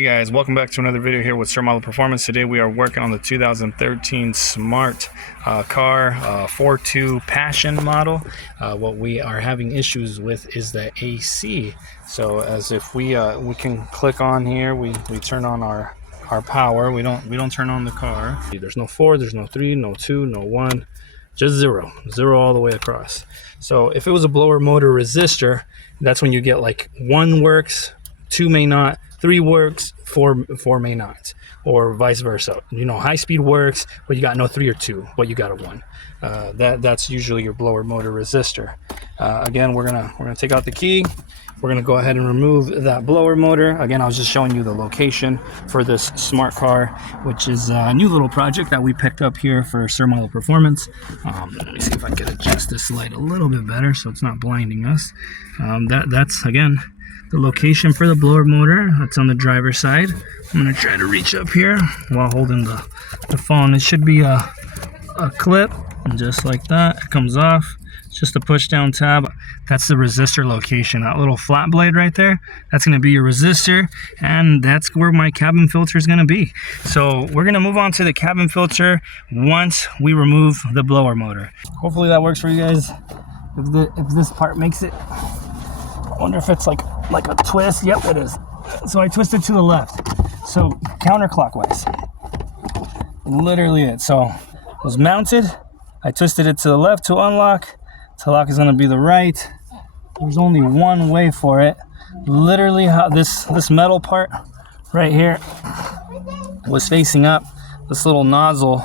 Hey guys, welcome back to another video here with Sirmalo Performance. Today we are working on the 2013 Smart car 4.2 Passion model. What we are having issues with is the AC. So as if we can click on here, we turn on our power. We don't turn on the car. There's no 4, there's no 3, no 2, no 1, just 0 all the way across. So if it was a blower motor resistor, that's when you get like 1 works, 2 may not, 3 works, 4 may not, or vice versa. You know, high speed works, but you got no 3 or 2, but you got a 1. That's usually your blower motor resistor. Again, we're gonna take out the key. We're gonna go ahead and remove that blower motor. Again, I was just showing you the location for this smart car, which is a new little project that we picked up here for Sirmalo Performance. Let me see if I can adjust this light a little bit better so it's not blinding us. That's again the location for the blower motor. That's on the driver's side. I'm gonna try to reach up here while holding the phone. It should be a clip, and just like that, it comes off. It's just a push down tab. That's the resistor location. That little flat blade right there, that's gonna be your resistor, and that's where my cabin filter is gonna be. So we're gonna move on to the cabin filter once we remove the blower motor. Hopefully that works for you guys. If this part makes it. I wonder if it's like a twist. Yep, it is. So I twisted to the left, so counterclockwise. Literally it. So it was mounted. I twisted it to the left to unlock. To lock is going to be the right. There's only one way for it. Literally, how this metal part right here was facing up. This little nozzle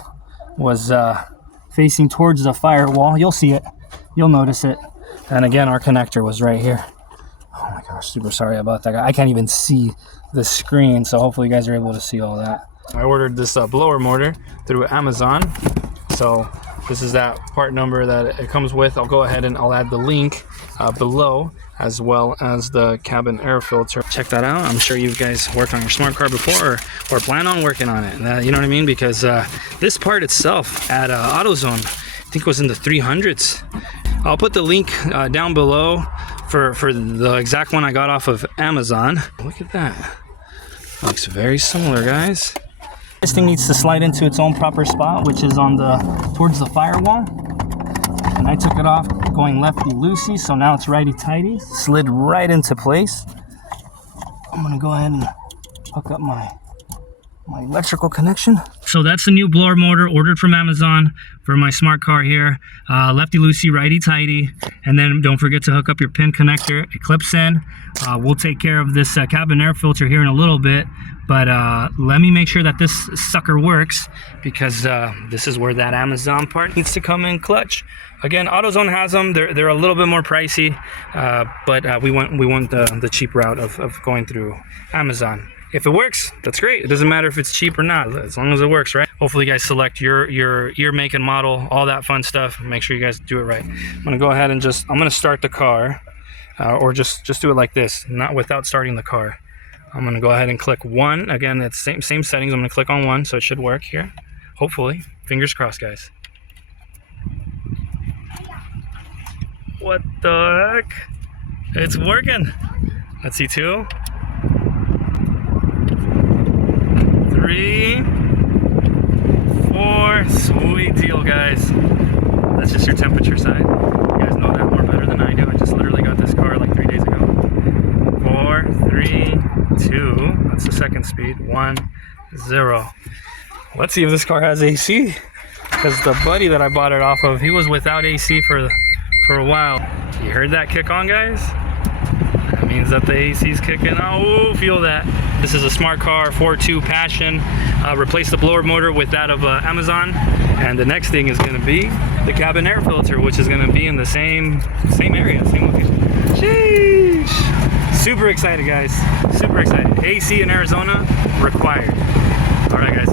was facing towards the firewall. You'll see it. You'll notice it. And again, our connector was right here. Oh my gosh, super sorry about that. I can't even see the screen, so hopefully you guys are able to see all that. I ordered this blower motor through Amazon. So this is that part number that it comes with. I'll go ahead and I'll add the link below, as well as the cabin air filter. Check that out. I'm sure you guys worked on your smart car before or plan on working on it. You know what I mean? Because this part itself at AutoZone, I think it was in the 300s. I'll put the link down below for the exact one I got off of Amazon. Look at that. Looks very similar, guys. This thing needs to slide into its own proper spot, which is on towards the firewall. And I took it off going lefty-loosey, so now it's righty-tighty. Slid right into place. I'm gonna go ahead and hook up my electrical connection. So that's the new blower motor ordered from Amazon for my smart car here. Lefty-loosey, righty-tighty. And then don't forget to hook up your pin connector. It clips in. We'll take care of this cabin air filter here in a little bit. But let me make sure that this sucker works, because this is where that Amazon part needs to come in clutch. Again, AutoZone has them. They're a little bit more pricey, but we want the cheap route of going through Amazon. If it works, that's great. It doesn't matter if it's cheap or not, as long as it works, right? Hopefully you guys select your year, make, and model, all that fun stuff. Make sure you guys do it right. I'm gonna go ahead and I'm gonna start the car, or just do it like this, not without starting the car. I'm gonna go ahead and click 1. Again, it's same settings. I'm gonna click on 1, so it should work here. Hopefully, fingers crossed, guys. What the heck? It's working. Let's see, 2, 3, 4. Sweet deal, guys. That's just your temperature side. You guys know that more better than I do. I just literally got this car like 3 days ago. 4, 3, 2. That's the second speed. 1, 0. Let's see if this car has AC, because the buddy that I bought it off of, he was without AC for a while. You heard that kick on, guys? That means that the AC's kicking. Oh, feel that. This is a smart car 4.2 Passion. Replace the blower motor with that of Amazon, and the next thing is going to be the cabin air filter, which is going to be in the same area, same location. Sheesh! Super excited, guys. Super excited. AC in Arizona required. All right, guys.